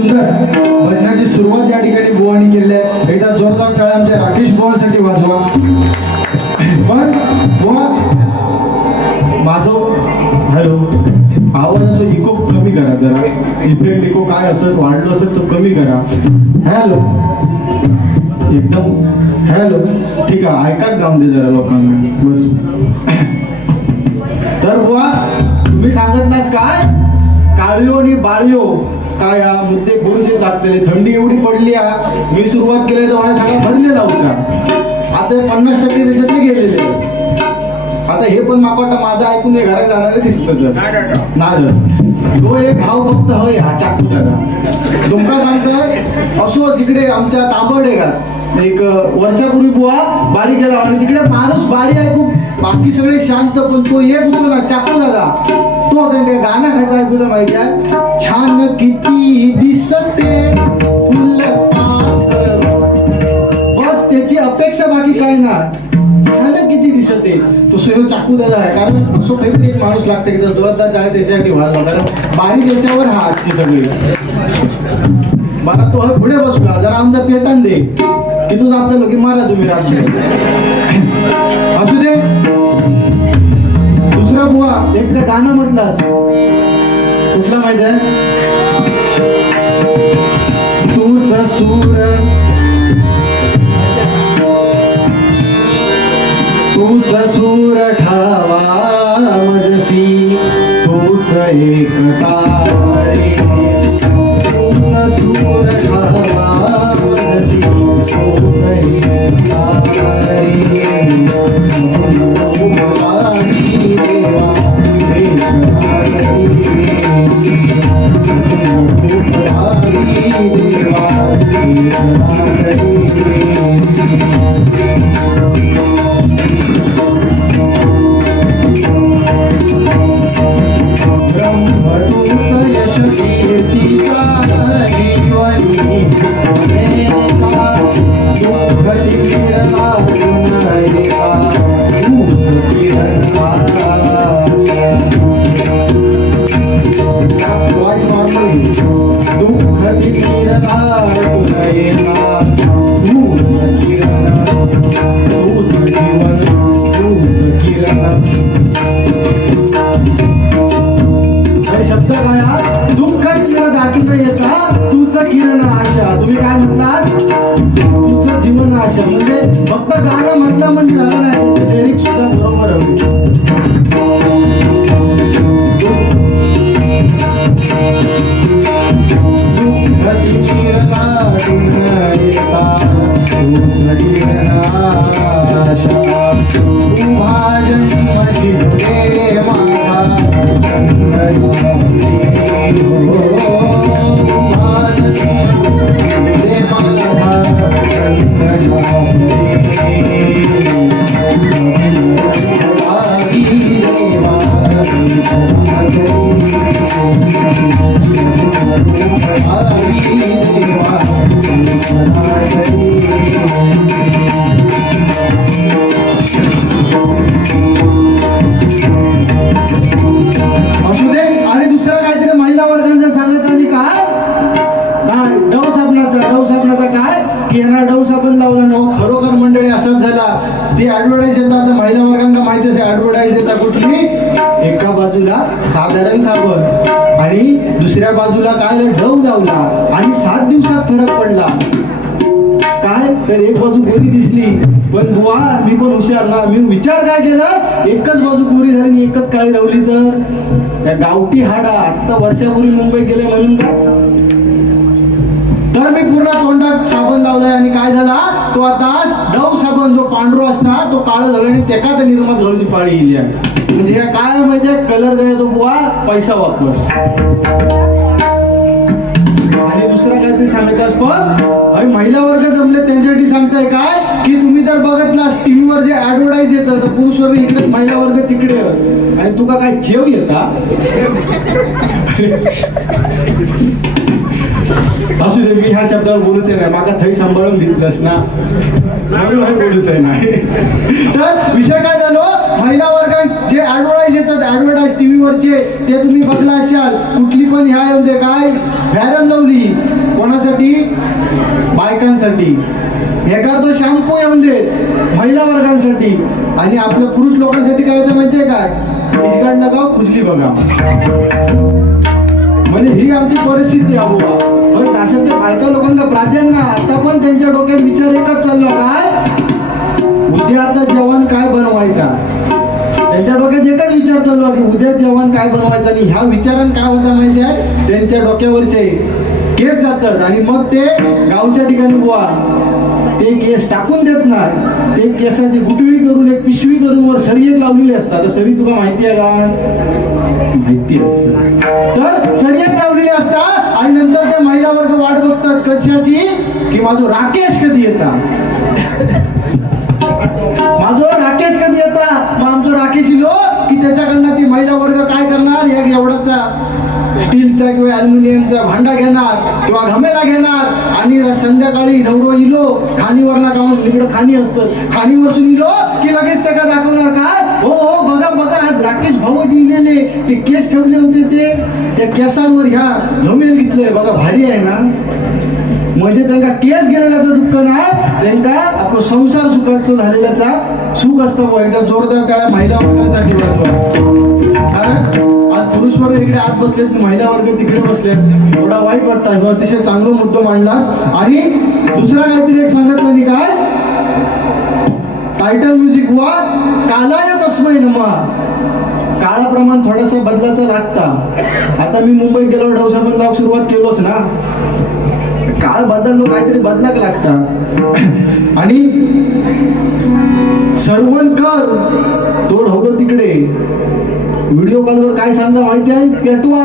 सुंदर भजनाची सुरुवात या ठिकाणी बुवानी केली आहे. एकदा जोरदार टाळ्या आमच्या राकेश बुवासाठी वाजवा. पण बुवा माझो हॅलो आवाजाचा इको कमी करा जरा. इफेक्ट इको काय असत वाढलो असत तो कमी करा. हॅलो. एकदम. हॅलो. ठीक आहे ऐकाच जाऊन दे जरा लोकांना. बस. तर बुवा तुम्ही सांगतलास काय? काळियो आणि बाळियो. काय हा मुद्दे फोडूचे लागतले थंडी एवढी पडली हा मी सुरुवात केली तर माझ्या सगळं थंडी होता आता पन्नास टक्के त्याच्यातले गेलेले आता हे पण माका वाटतं माझं ऐकून हे घरात जाणारे दिसत नाही तो एक भाव फक्त होय हा चाकू दादा तुमका सांगतोय असो तिकडे आमच्या तांबडे का? एक वर्षापूर्वी बुवा बारी गेला आणि तिकडे माणूस बारी ऐकू बाकी सगळे शांत पण तो एक होतो ना चाकू दादा तो होता गाणं खायचं ऐकू माहिती आहे छान किती दिसते फुलपाखरू. बस त्याची अपेक्षा बाकी काय ना. छान किती दिसते. तो स्वयं चाकू दादा आहे कारण असं काहीतरी एक माणूस लागते की जोरदार जाळे त्याच्यासाठी व्हायला कारण बारी त्याच्यावर हा आजची सगळी. मला तो पुढे बसला जरा आमचा पेटन दे. की तू जात की मारा तुम्ही रात्री असू दे. बुवा एकदा गाणं म्हटलास कुठलं माहिती आहे? तूच सूर. तूच सूर ठावा मजसी तूच एक म्हणजे फक्त गाणं म्हटलं म्हणजे झालं नाही. आपण आणि दुसऱ्या बाजूला काय डव लावला. आणि सात दिवसात फरक पडला. काय? तर एक बाजू गोरी दिसली. पण बुवा मी पण हुशार ना. मी विचार काय केला? एकच बाजू गोरी झाली आणि एकच काळी रवली तर. त्या गावठी हाडा. आत्ता वर्षापूर्वी मुंबई गेले म्हणून का? तर मी पूर्ण तोंडात साबण लावलाय आणि काय झाला? तो आता डव साबण जो पांढरो असता तो काळ झाला आणि त्याका तर निर्मात घालूची पाळी गेली आहे. म्हणजे ह्या काय माहितीये कलर गया तो बुवा पैसा वापस. आणि दुसरा काहीतरी सांगतास पण अरे महिला वर्ग जमले त्यांच्यासाठी सांगताय काय? की तुम्ही जर बघतलास टीव्हीवर जे ऍडव्हर्टाईज येतं तर पुरुष वर्ग इकडे महिला वर्ग तिकडे. आणि तुका काय जेव येता? असू दे मी ह्या शब्दावर बोलूच नाही. माका थै सांभाळून घेतलंस ना. बोलूच आहे नाही. तर विषय काय झालो? महिला वर्गां जे ऍडव्हर्टाईज येतात ऍडव्हर्टाईज टीव्हीवरचे ते तुम्ही बघला असाल. कुठली पण ह्या येऊन दे. काय? फॅरन लावली कोणासाठी? बायकांसाठी. एखादं शॅम्पू येऊन दे. महिला वर्गांसाठी. आणि आपल्या पुरुष लोकांसाठी काय होतं माहितीये काय लगाव खुजली बघा. म्हणजे ही आमची परिस्थिती आहे बुवा पण बायका लोकांना प्राधान्य आता पण त्यांच्या डोक्यात विचार एकच चालला काय? उद्या आता जेवण काय बनवायचा? त्यांच्या डोक्यात एकच विचार चालू की उद्या जेवण काय बनवायचं आणि ह्या विचारानं काय होता माहिती आहे? त्यांच्या डोक्यावरचे केस जातात आणि मग ते गावच्या ठिकाणी बुवा ते केस टाकून देत नाही. ते केसाची गुटळी करून एक पिशवी करून वर सरी एक लावलेली असतात. सरी तुला माहिती आहे का? माहिती असते. तर सरी एक लावलेली असतात आणि नंतर ते महिला वर्ग वाट बघतात कशाची? की माझं राकेश कधी येतात? माझं राकेश कधी येता मग आमचं राकेश इलो की त्याच्याकडनं ती महिला वर्ग काय करणार? एक एवढाचा स्टीलचा किंवा अल्युमिनियमचा भांडा घेणार किंवा घमेला घेणार. आणि संध्याकाळी नवरो इलो खाणीवरला का इकडं खाणी असतं. खाणीवरसून इलो की लगेच त्या दाखवणार काय हो हो बघा बघा आज राकेश भाऊजी इलेले. ते केस ठेवले होते ते. त्या केसांवर ह्या घमेल घेतलंय. बघा भारी आहे ना? म्हणजे त्यांना केस गेलेल्याचं दुःख नाही. त्यांना आपलं संसार सुखाचं झालेल्याचा सुख असतं एकदा जोरदार काळा महिला वर्गासाठी कारण पुरुष वर्ग इकडे आत बसलेत महिला वर्ग तिकडे बसलेत. एवढा वाईट वाटता ह्यो अतिशय चांगला मुद्दा मांडलास. आणि दुसरा काहीतरी एक सांगितलं नाही काय? टायटल म्युझिक वा कालाय तस्मय नमा. काळाप्रमाण थोडासा बदलाचा लागता. आता मी मुंबईत गेलो डवसाबंद लावून सुरुवात केलोच ना. काळ बदललो काहीतरी बदलाक लागता. आणि सर्वन कर. तो राहतो तिकडे. व्हिडिओ कॉलवर काय सांगता माहिती आहे? पेटवा.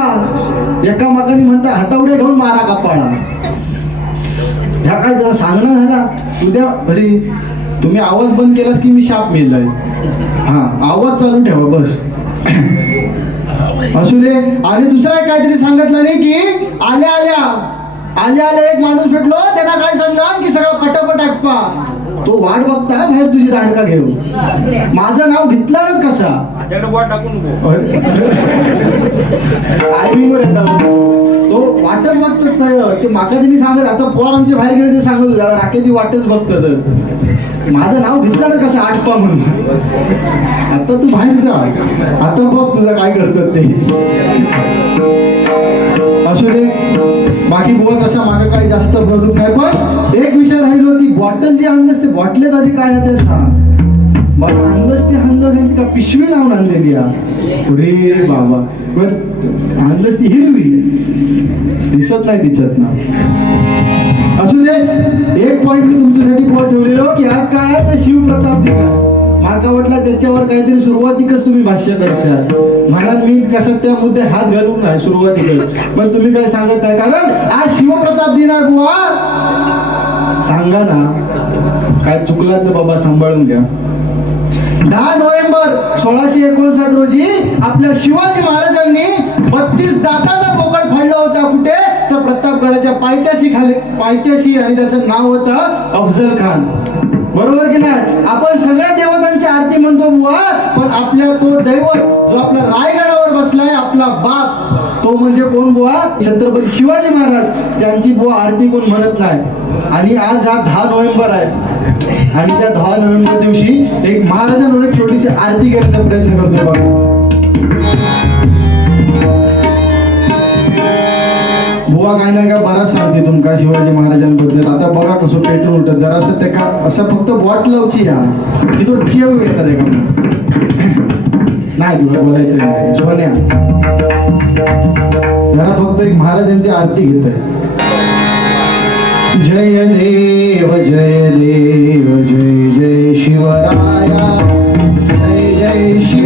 एका मागाने म्हणता हातावडे घेऊन मारा कापाळा. ह्या काय जरा सांगणं झाला? उद्या अरे तुम्ही आवाज बंद केलास की मी शाप मेलाय? हा आवाज चालू ठेवा बस. असू दे आणि दुसरा काहीतरी सांगितलं नाही की आल्या आल्या. आल्या आल्या एक माणूस भेटलो त्यांना काय सांगला की सगळं पटापट आटपा. तो वाट बघता बाहेर तुझी दांडका घेऊ माझं नाव घेतलाच कसा? येतात तो वाटच बघतात. ते. माका त्यांनी सांगत आता पोर आमचे बाहेर गेले ते सांगत राखेची वाटच बघतात माझं नाव घेतलं ना कसं? आटपा म्हणून. आता तू बाहेर जा. आता बघ तुझं काय करतात ते. बाकी बोलत तसा मागे काही जास्त बोलून नाही पण एक विषय राहिलो ती बॉटल जी आणली असते बॉटलेत आधी काय आहे सांग? मला आणलंच ते आणलं आणि का पिशवी लावून आणलेली आहे? रे बाबा. बर आणलंच ती हिरवी. दिसत नाही तिच्यात ना. असू दे एक पॉइंट मी तुमच्यासाठी पोहोच ठेवलेलो की आज काय आहे तर शिवप्रताप दिला माका वाटला त्याच्यावर काहीतरी सुरुवातीकच तुम्ही भाष्य करशाल म्हणाल मी कसं त्या मुद्दे हात घालून नाही सुरुवातीकच. पण तुम्ही काय सांगत नाही कारण आज शिवप्रताप दिना गुवा सांगा ना काय चुकला तर बाबा सांभाळून घ्या. दहा नोव्हेंबर सोळाशे एकोणसाठ रोजी आपल्या शिवाजी महाराजांनी बत्तीस दाताचा बोकड फाडला होता कुठे? तर प्रतापगडाच्या पायथ्याशी खाली पायथ्याशी आणि त्याचं नाव होतं अफजल खान. बरोबर की नाही? आपण सगळ्या देवतांची आरती म्हणतो बुवा पण आपल्या तो दैवत जो आपला रायगडावर बसलाय आपला बाप तो म्हणजे कोण बुवा? छत्रपती शिवाजी महाराज. त्यांची बुवा आरती कोण म्हणत नाही. आणि आज हा दहा नोव्हेंबर आहे. आणि त्या दहा नोव्हेंबर दिवशी एक महाराजांवर छोटीशी आरती करण्याचा प्रयत्न करतो बघा. बुवा काही नाही का बराच सांगते तुमका शिवाजी महाराजांबद्दल. आता बघा कसं पेट्रोल उलट जरा असं ते का असं फक्त बॉट लावची या. की तो चेव येतात एका नाही तुला बोलायचं सोन्या जरा फक्त एक महाराजांची आरती घेत आहे जय देव जय देव जय जय शिवराया. जय जय शिव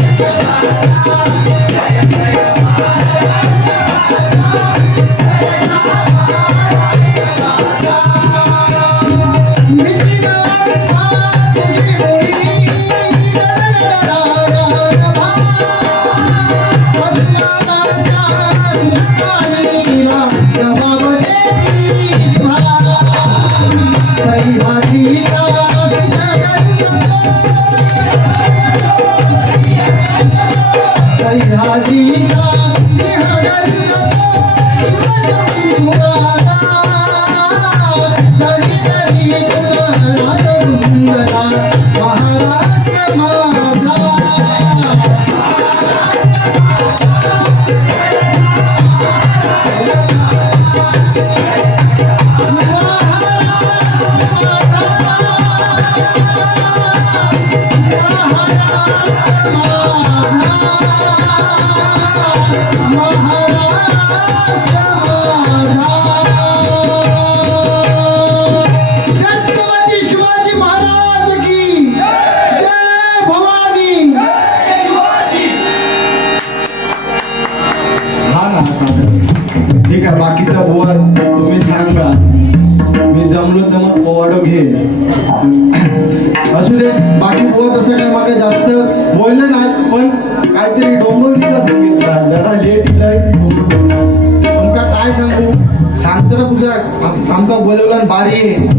Yeah. छत्रपती ना तुझ्या आमका बोलवला आणि बारी आहे.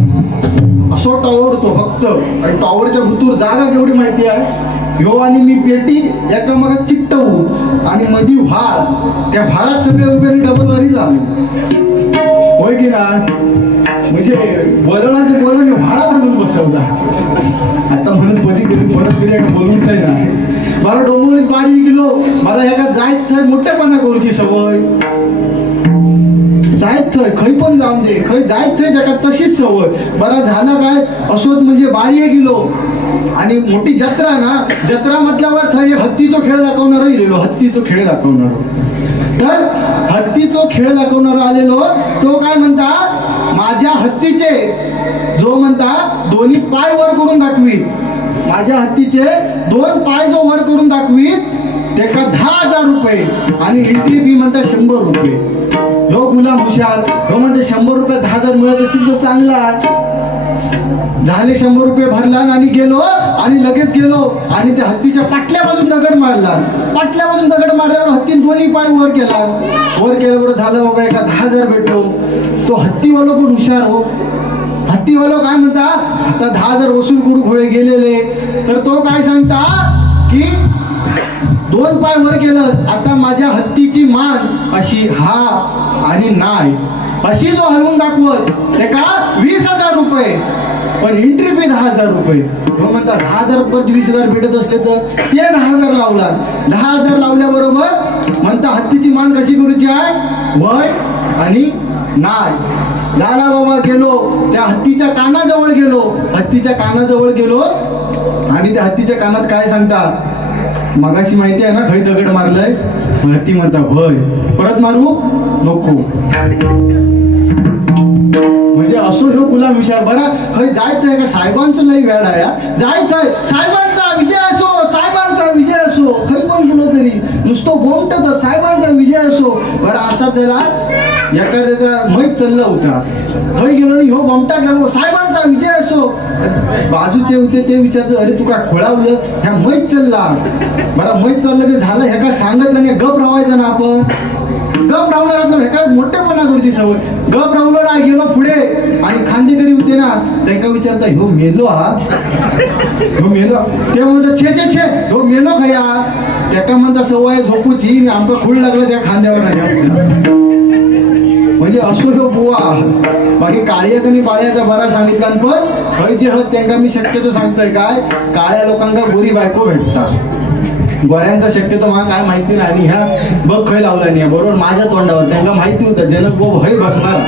असो टॉवर तो फक्त. आणि टॉवरच्या भूतूर जागा केवढी माहिती आहे? ह्यो आणि मी पेटी एका चिकटवू आणि मधी व्हाळ त्या व्हाळात सगळे उभे डबलवारी झाले. होय की ना म्हणजे बोलवला ते बोलवणे व्हाळा घालून बसवला आता म्हणून कधी कधी परत कधी एका बोलूच आहे ना. मला डोंबोळीत बारी गेलो. मला एका जायत थंय मोठेपणा करूची सवय. जायत थंय खंय पण जाऊन दे खंय जायत थंय त्याका तशीच सवय. बरं झालं काय? असोत म्हणजे बारीये गेलो. आणि मोठी जत्रा ना जत्रा म्हटल्यावर थंय हत्तीचो खेळ दाखवणार गेलेलो हत्तीचो खेळ दाखवणार. तर हत्तीचो खेळ दाखवणार आलेलो तो काय म्हणता? माझ्या हत्तीचे. जो म्हणता दोन्ही पाय वर करून दाखवी माझ्या हत्तीचे दोन पाय जो वर करून दाखवीत त्याका दहा हजार रुपये. आणि एंट्री बी म्हणता शंभर रुपये. लोक गुलाम हुशार हो म्हणजे शंभर रुपये दहा हजार मिळत असतील तो चांगला. झाले शंभर रुपये भरला आणि गेलो आणि लगेच गेलो आणि त्या हत्तीच्या पाटल्या बाजून दगड मारला. पाटल्या बाजून दगड मारल्यावर हत्ती दोन्ही पाय वर केला. वर केल्यावर झालं बाबा एका दहा हजार भेटलो. तो हत्तीवालो पण हुशार हो? हत्तीवालो काय म्हणता? आता दहा हजार वसूल करू घोळे गेलेले. तर तो काय सांगता? की दोन पाय वर केलंस आता माझ्या हत्तीची मान अशी हा आणि नाय. अशी जो हलवून दाखवत ते का? वीस हजार रुपये. पण एंट्री फी दहा हजार रुपये. हो म्हणतात दहा हजार परत वीस हजार भेटत असले तर ते दहा हजार लावला दहा हजार लावल्याबरोबर म्हणता हत्तीची मान कशी करूची आहे? वय आणि नाय. लाला बाबा गेलो त्या हत्तीच्या कानाजवळ गेलो. हत्तीच्या कानाजवळ गेलो आणि त्या हत्तीच्या कानात काय सांगतात? मगाशी माहिती आहे ना खरी दगड मारलंय? ती हत्ती म्हणता होय. परत मारू? नको. म्हणजे असो ह्यो गुलाम विषय बरा खै जायत आहे का? साहेबांचं लई वेळ आहे हा. जायत आहे साहेबांचा विजय असो साहेबांचा विजय असो. खै पण गेलो तरी? नुसतो बोमटत साहेबांचा विजय असो. बरं असा त्याला एखाद्याचा मैत चालला होता. खै गेलो आणि ह्यो बमटा गेलो साहेबांचा विजय असो. बाजूचे होते ते विचारतो अरे तू काय खोळावलं? ह्या मैत चालला बरं मैत चाललं ते झालं ह्याका काय नाही. गप राहायचं ना आपण. गप राहणार हे काय मोठेपणा करूची सवय. गप राहलो ना गेलो पुढे. आणि खांदेकरी होते ना त्यांना विचारता ह्यो मेलो हा? ह्यो मेलो. ते म्हणतात छे छे छे ह्यो मेलो खया. त्याका म्हणता सवय झोपूची आमका खूळ लागलं त्या खांद्यावर नाही म्हणजे असो तो बुवा. बाकी काळ्यात आणि पाळ्याचा बरा सांगितला पण हय जे हत त्यांना मी शक्यतो सांगतोय काय काळ्या लोकांका गोरी बायको भेटतात. गोऱ्यांचा शक्यतो मला काय माहिती नाही. ह्या बघ खय लावला नाही. बरोबर माझ्या तोंडावर. त्यांना माहिती होतं. ज्यानं बो हय बसणार.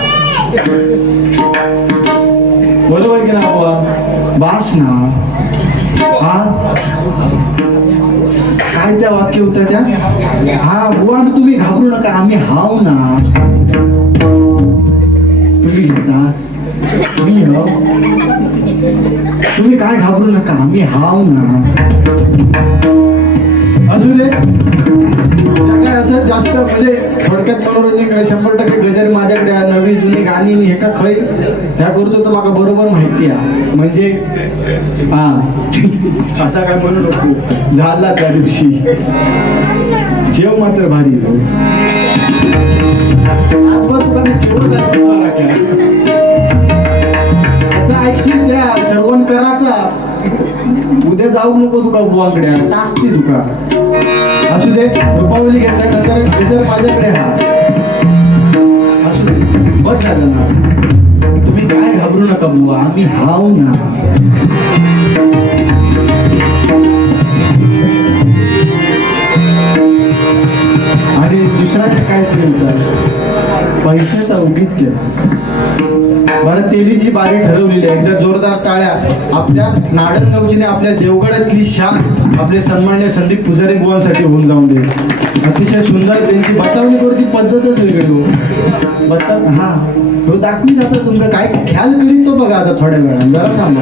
बरोबर की ना बुवा? बास ना. हा? काय त्या वाक्य होत्या त्या? हा बुवा तुम्ही घाबरू नका. आम्ही हाव ना. तुम्ही घेतास मी हाव तुम्ही काय घाबरू नका आम्ही हाव ना असू दे त्या काय असं जास्त म्हणजे थोडक्यात मनोरंजन शंभर टक्के गजर माझ्याकडे नवी जुनी गाणी आणि हे का खै ह्या करतो तर मला बरोबर माहिती आहे. म्हणजे हा. असा काय म्हणू नको. झाला त्या दिवशी. जेव मात्र भारी. त्याचा ऐकशील त्या श्रवण कराचा. उद्या जाऊ नको तुका बुवाकडे. तासती तुका असू दे रुपावली घेतल्यानंतर गजर माझ्याकडे हा असू दे बस झालं ना. तुम्ही काय घाबरू नका बुवा आम्ही हाव ना. आणि दुसरा काय केलं पैशाचा उगीच केला बरं तेलीची बारी ठरवलेली आहे. एकदा जोरदार टाळ्या. आपल्या नाडनगावचीने आपल्या देवगडातली शान आपले सन्मान्य संदीप पुजारी बुवांसाठी होऊन जाऊन दे. अतिशय सुंदर त्यांची बतावणी करूची पद्धतच वेगळी हो बता हा. तो दाखवी जातो तुमचं. काय ख्याल करीत तो बघा आता थोड्या वेळा जरा थांबा.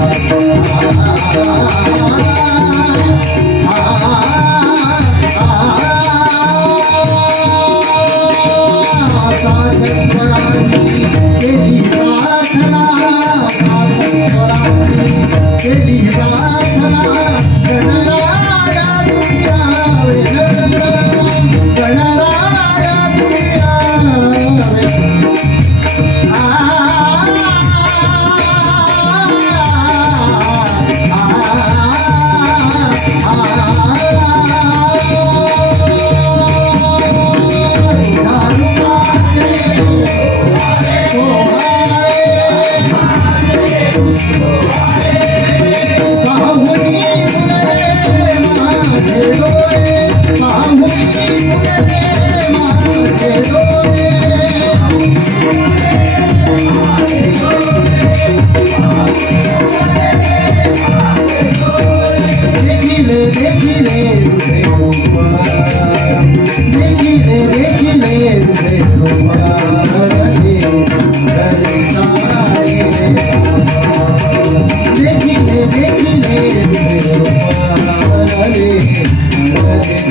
I'm.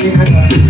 Thank you.